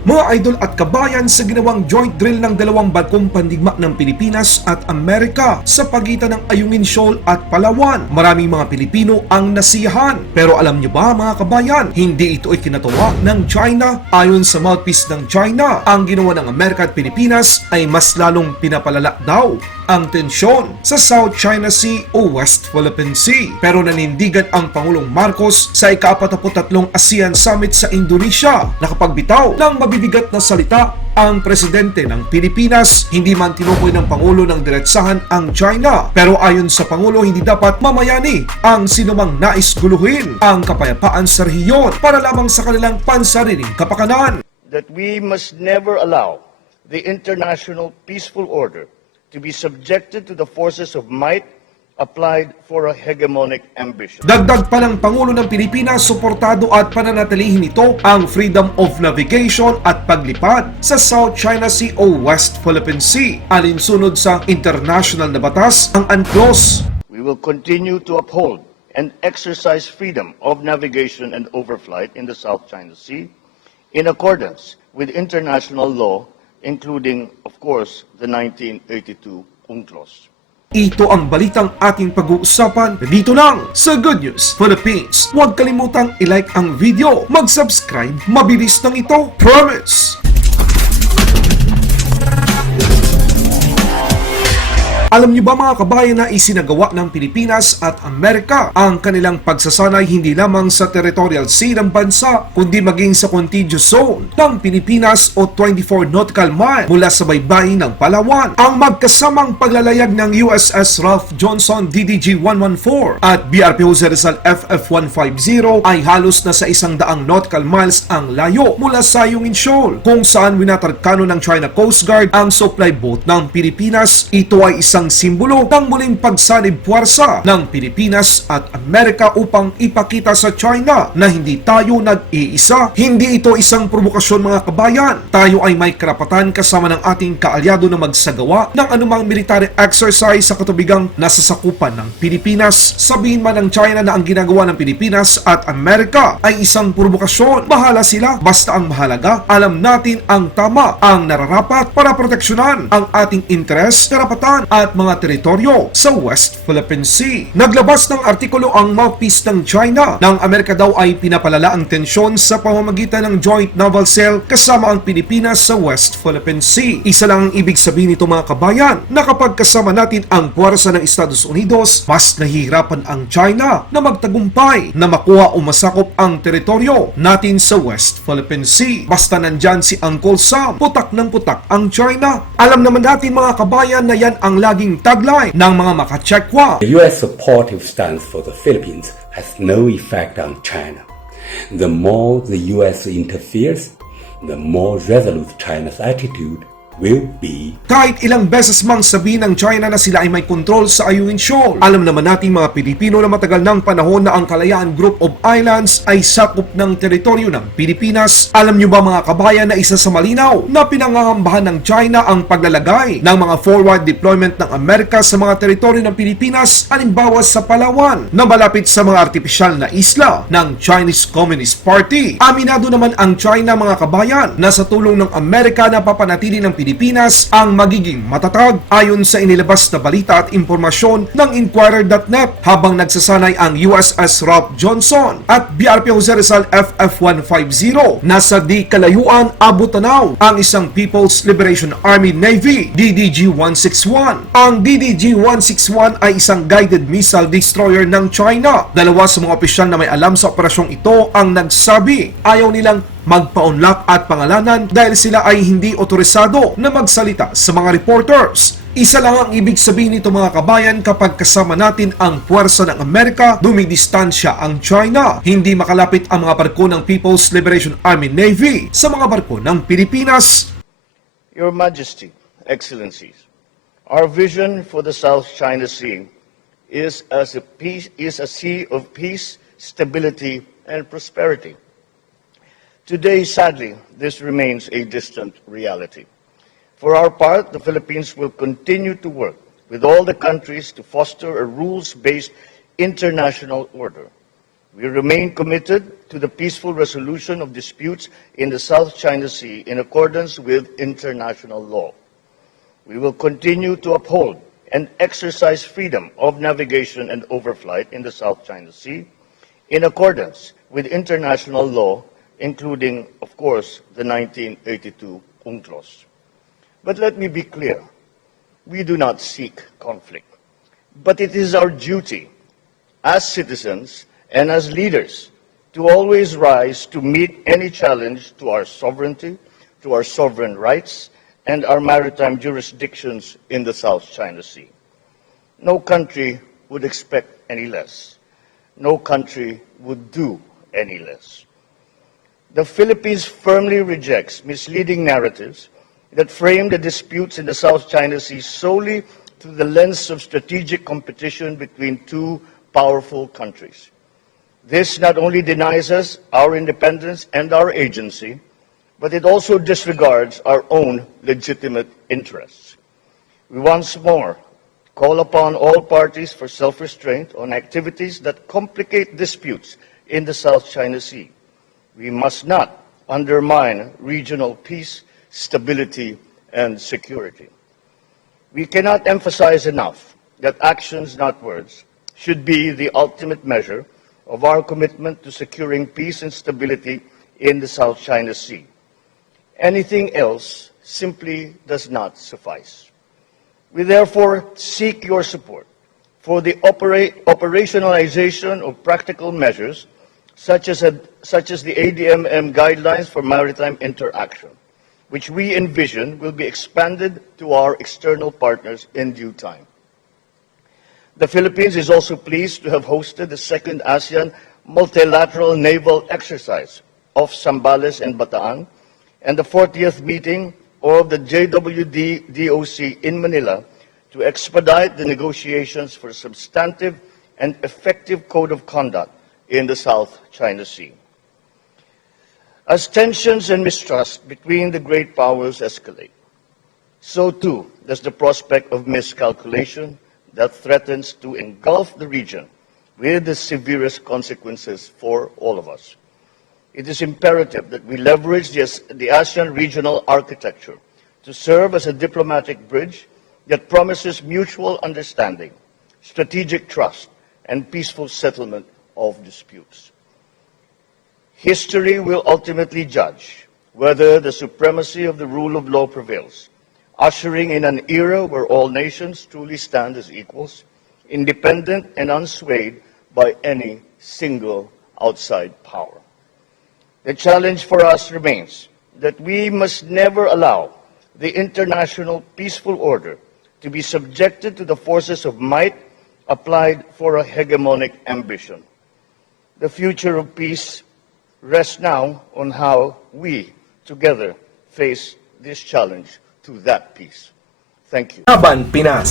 Mga idol at kabayan, sa ginawang joint drill ng dalawang barkong pandigma ng Pilipinas at Amerika sa pagitan ng Ayungin Shoal at Palawan, maraming mga Pilipino ang nasiyahan. Pero alam niyo ba mga kabayan, hindi ito ikinatawa ng China. Ayon sa mouthpiece ng China, ang ginawa ng Amerika at Pilipinas ay mas lalong pinapalala daw ang tensyon sa South China Sea o West Philippine Sea. Pero nanindigan ang Pangulong Marcos sa ika-43 ASEAN Summit sa Indonesia. Nakapagbitaw ng mabibigat na salita ang presidente ng Pilipinas. Hindi man tinukoy ng Pangulo ng diretsahan ang China. Pero ayon sa Pangulo, hindi dapat mamayani ang sinumang nais guluhin ang kapayapaan sa rehiyon para lamang sa kanilang pansariling kapakanan. That we must never allow the international peaceful order to be subjected to the forces of might applied for a hegemonic ambition. Dagdag pa ng Pangulo ng Pilipinas, suportado at pananatilihin nito ang freedom of navigation at paglipad sa South China Sea o West Philippine Sea, alinsunod sa international na batas ang UNCLOS. We will continue to uphold and exercise freedom of navigation and overflight in the South China Sea in accordance with international law, including, of course, the 1982 UNCLOS. Ito ang balitang ating pag-uusapan dito lang sa Good News Philippines. Huwag kalimutang i-like ang video, mag-subscribe, mabilis lang ito, promise! Alam niyo ba mga kabayan na isinagawa ng Pilipinas at Amerika ang kanilang pagsasanay hindi lamang sa territorial sea ng bansa, kundi maging sa contiguous zone ng Pilipinas o 24 nautical mile mula sa baybayin ng Palawan. Ang magkasamang paglalayag ng USS Ralph Johnson DDG-114 at BRP Jose Rizal FF-150 ay halos na sa 100 nautical miles ang layo mula sa Ayungin Shoal, kung saan winatarkano ng China Coast Guard ang supply boat ng Pilipinas. Ito ay isang simbolo ng muling pagsanib puwersa ng Pilipinas at Amerika upang ipakita sa China na hindi tayo nag-iisa. Hindi ito isang provokasyon mga kabayan. Tayo ay may karapatan kasama ng ating kaalyado na magsagawa ng anumang military exercise sa katubigang nasasakupan ng Pilipinas. Sabihin man ng China na ang ginagawa ng Pilipinas at Amerika ay isang provokasyon, bahala sila. Basta ang mahalaga, alam natin ang tama, ang nararapat para proteksyonan ang ating interes, karapatan at mga teritoryo sa West Philippine Sea. Naglabas ng artikulo ang mouthpiece ng China ng Amerika daw ay pinapalala ang tensyon sa pamamagitan ng joint naval cell kasama ang Pilipinas sa West Philippine Sea. Isa lang ang ibig sabihin nito mga kabayan, na kapag kasama natin ang puwersa ng Estados Unidos, mas nahihirapan ang China na magtagumpay na makuha o masakop ang teritoryo natin sa West Philippine Sea. Basta nandyan si Uncle Sam, putak ng putak ang China. Alam naman natin mga kabayan na yan ang laging tagline ng mga makachekwa. The U.S. supportive stance for the Philippines has no effect on China. The more the U.S. interferes, the more resolute China's attitude will be. Kahit ilang beses mang sabihin ng China na sila ay may kontrol sa Ayungin Shoal, alam naman nating mga Pilipino na matagal ng panahon na ang Kalayaan Group of Islands ay sakop ng teritoryo ng Pilipinas. Alam nyo ba mga kabayan na isa sa malinaw na pinangangambahan ng China ang paglalagay ng mga forward deployment ng Amerika sa mga teritoryo ng Pilipinas, halimbawa sa Palawan na malapit sa mga artipisyal na isla ng Chinese Communist Party. Aminado naman ang China mga kabayan na sa tulong ng Amerika na papanatili ng Pilipinas ang magiging matatag. Ayon sa inilabas na balita at impormasyon ng Inquirer.net, habang nagsasanay ang USS Ralph Johnson at BRP Jose Rizal FF-150, nasa di kalayuan Abu-Tanaw ang isang People's Liberation Army Navy DDG-161. Ang DDG-161 ay isang guided missile destroyer ng China. Dalawa sa mga opisyal na may alam sa operasyong ito ang nagsabi ayaw nilang magpa-unlock at pangalanan dahil sila ay hindi otorisado na magsalita sa mga reporters. Isa lang ang ibig sabihin nito mga kabayan, kapag kasama natin ang puwersa ng Amerika, dumidistansya ang China. Hindi makalapit ang mga barko ng People's Liberation Army Navy sa mga barko ng Pilipinas. Your Majesty, Excellencies, our vision for the South China Sea is a sea of peace, stability, and prosperity. Today, sadly, this remains a distant reality. For our part, the Philippines will continue to work with all the countries to foster a rules-based international order We remain committed to the peaceful resolution of disputes in the South China Sea in accordance with international law. We will continue to uphold and exercise freedom of navigation and overflight in the South China Sea in accordance with international law, including, of course, the 1982 UNCLOS. But let me be clear, we do not seek conflict, but it is our duty as citizens and as leaders to always rise to meet any challenge to our sovereignty, to our sovereign rights, and our maritime jurisdictions in the South China Sea. No country would expect any less. No country would do any less. The Philippines firmly rejects misleading narratives that frame the disputes in the South China Sea solely through the lens of strategic competition between two powerful countries. This not only denies us our independence and our agency, but it also disregards our own legitimate interests. We once more call upon all parties for self-restraint on activities that complicate disputes in the South China Sea. We must not undermine regional peace, stability, and security. We cannot emphasize enough that actions, not words, should be the ultimate measure of our commitment to securing peace and stability in the South China Sea. Anything else simply does not suffice. We therefore seek your support for the operationalization of practical measures such as the ADMM guidelines for maritime interaction, which we envision will be expanded to our external partners in due time. The Philippines is also pleased to have hosted the second ASEAN multilateral naval exercise off Zambales and Bataan, and the 40th meeting of the JWD-DOC in Manila to expedite the negotiations for a substantive and effective code of conduct in the South China Sea. As tensions and mistrust between the great powers escalate, so too does the prospect of miscalculation that threatens to engulf the region with the severest consequences for all of us. It is imperative that we leverage the ASEAN regional architecture to serve as a diplomatic bridge that promises mutual understanding, strategic trust, and peaceful settlement of disputes. History will ultimately judge whether the supremacy of the rule of law prevails, ushering in an era where all nations truly stand as equals, independent and unswayed by any single outside power. The challenge for us remains that we must never allow the international peaceful order to be subjected to the forces of might applied for a hegemonic ambition. The future of peace rests now on how we together face this challenge to that peace. Thank you. Laban Pinas.